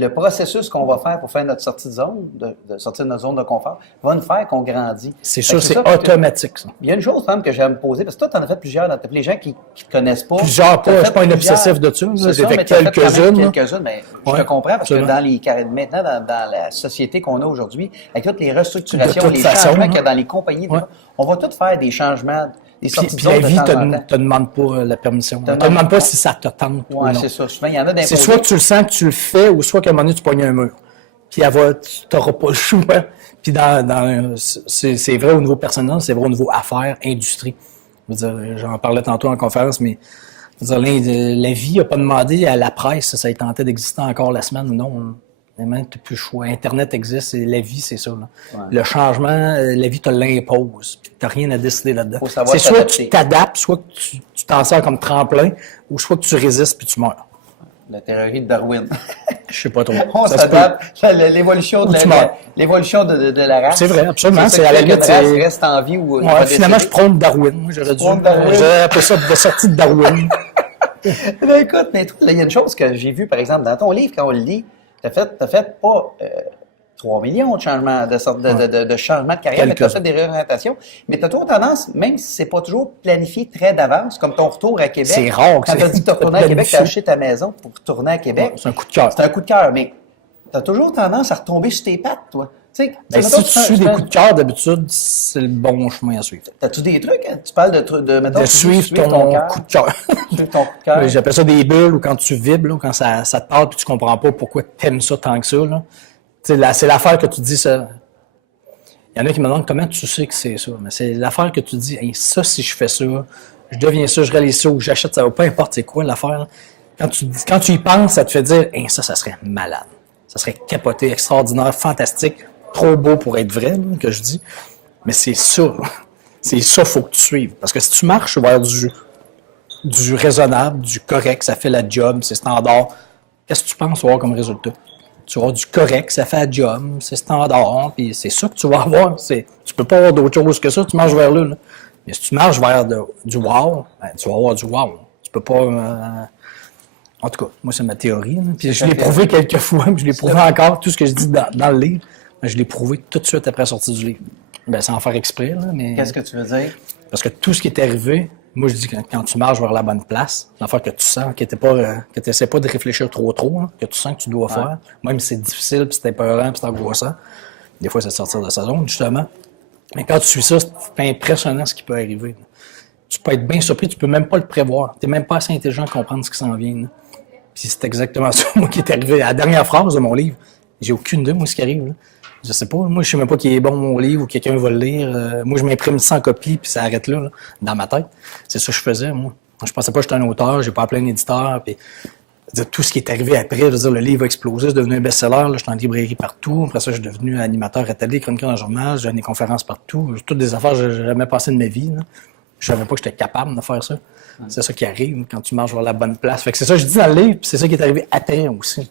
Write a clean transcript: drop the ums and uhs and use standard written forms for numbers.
le processus qu'on va faire pour faire notre sortie de zone, de sortir de notre zone de confort, va nous faire qu'on grandit. C'est sûr, c'est automatique, ça. Il y a une chose, Tom, que j'aime poser, parce que toi, tu en as fait plusieurs, les gens qui ne connaissent pas. Plusieurs, pas, je ne suis pas un obsessif de ça. J'ai fait quelques-unes. Quelques-unes, mais je te comprends, parce que maintenant, dans la société qu'on a aujourd'hui, avec toutes les restructurations, les changements qu'il y a dans les compagnies, on va tous faire des changements. Puis la vie ne te demande pas la permission. Elle ne te demande pas si ça te tente ou non. C'est ça. Souvent, il y en a c'est soit que tu le sens que tu le fais, ou soit qu'à un moment donné, tu pognes un mur. Puis tu n'auras pas le choix. Puis c'est vrai au niveau personnel, c'est vrai au niveau affaires, industrie. J'en parlais tantôt en conférence, mais la vie n'a pas demandé à la presse si ça tentait d'exister encore la semaine ou non. Maintenant, tu n'as plus le choix. Internet existe, et la vie, c'est ça. Ouais. Le changement, la vie te l'impose. Tu n'as rien à décider là-dedans. C'est soit que tu t'adaptes, soit que tu t'en sers comme tremplin, ou soit que tu résistes puis tu meurs. La théorie de Darwin. Je sais pas trop. On s'adapte. L'évolution de la race. C'est vrai, absolument. C'est à la limite. Reste en vie ou. Finalement, je prône Darwin. Moi, j'aurais appelé ça de sortie de Darwin. Écoute, mais il y a une chose que j'ai vue, par exemple, dans ton livre, quand on le lit, t'as fait pas 3 millions de changements de changements de carrière, mais tu as fait des réorientations. Mais tu as toujours tendance, même si c'est pas toujours planifié très d'avance, comme ton retour à Québec. C'est rare. Quand tu as dit que tu retourné à Québec, tu as acheté ta maison pour retourner à Québec. C'est un coup de cœur. C'est un coup de cœur, mais tu as toujours tendance à retomber sur tes pattes, toi. Si tu suis des coups de cœur, d'habitude, c'est le bon chemin à suivre. As-tu des trucs? Tu parles de suivre ton coup de cœur. Suivre ton coup de cœur. J'appelle ça des bulles, ou quand tu vibres, là, quand ça te parle et tu comprends pas pourquoi tu aimes ça tant que ça. C'est l'affaire que tu dis ça. Il y en a qui me demandent comment tu sais que c'est ça. Mais c'est l'affaire que tu dis, hey, ça, si je fais ça, je deviens ça, je réalise ça, ou j'achète ça, peu importe c'est quoi l'affaire. Quand tu y penses, ça te fait dire, hey, ça serait malade. Ça serait capoté, extraordinaire, fantastique. Trop beau pour être vrai, là, que je dis. Mais c'est ça. C'est ça qu'il faut que tu suives. Parce que si tu marches vers du raisonnable, du correct, ça fait la job, c'est standard, qu'est-ce que tu penses avoir comme résultat? Tu vas avoir du correct, ça fait la job, c'est standard, puis c'est ça que tu vas avoir. Tu peux pas avoir d'autre chose que ça, tu marches vers là. Mais si tu marches vers du wow, ben, tu vas avoir du wow. Tu peux pas... En tout cas, moi, c'est ma théorie. Là. Puis je l'ai prouvé quelques fois, puis je l'ai prouvé encore, tout ce que je dis dans le livre. Je l'ai prouvé tout de suite après la sortie du livre. Ben, sans faire exprès, là, mais... Qu'est-ce que tu veux dire? Parce que tout ce qui est arrivé, moi, je dis que quand tu marches vers la bonne place, l'affaire que tu sens, que tu n'essaies pas de réfléchir trop, hein, que tu sens que tu dois faire, même si c'est difficile, puis c'est épeurant, puis c'est angoissant, des fois, c'est de sortir de sa zone, justement. Mais quand tu suis ça, c'est impressionnant ce qui peut arriver. Là. Tu peux être bien surpris, tu peux même pas le prévoir. Tu n'es même pas assez intelligent pour comprendre ce qui s'en vient. Là. Puis c'est exactement ça, moi, qui est arrivé à la dernière phrase de mon livre. J'ai aucune idée, moi, ce qui arrive. Là. Je sais pas. Moi, je sais même pas qui est bon mon livre ou quelqu'un va le lire. Moi, je m'imprime 100 copies puis ça arrête là, dans ma tête. C'est ça que je faisais, moi. Je pensais pas que j'étais un auteur, j'ai pas appelé un éditeur. Puis, tout ce qui est arrivé après, le livre a explosé, c'est devenu un best-seller. Là, j'étais en librairie partout. Après ça, je suis devenu animateur à télé, chroniqueur dans le journal. J'ai des conférences partout. Toutes des affaires que j'ai jamais passé de ma vie. Là. Je savais pas que j'étais capable de faire ça. C'est ça qui arrive quand tu marches vers la bonne place. Fait que c'est ça que je dis dans le livre, puis c'est ça qui est arrivé après aussi.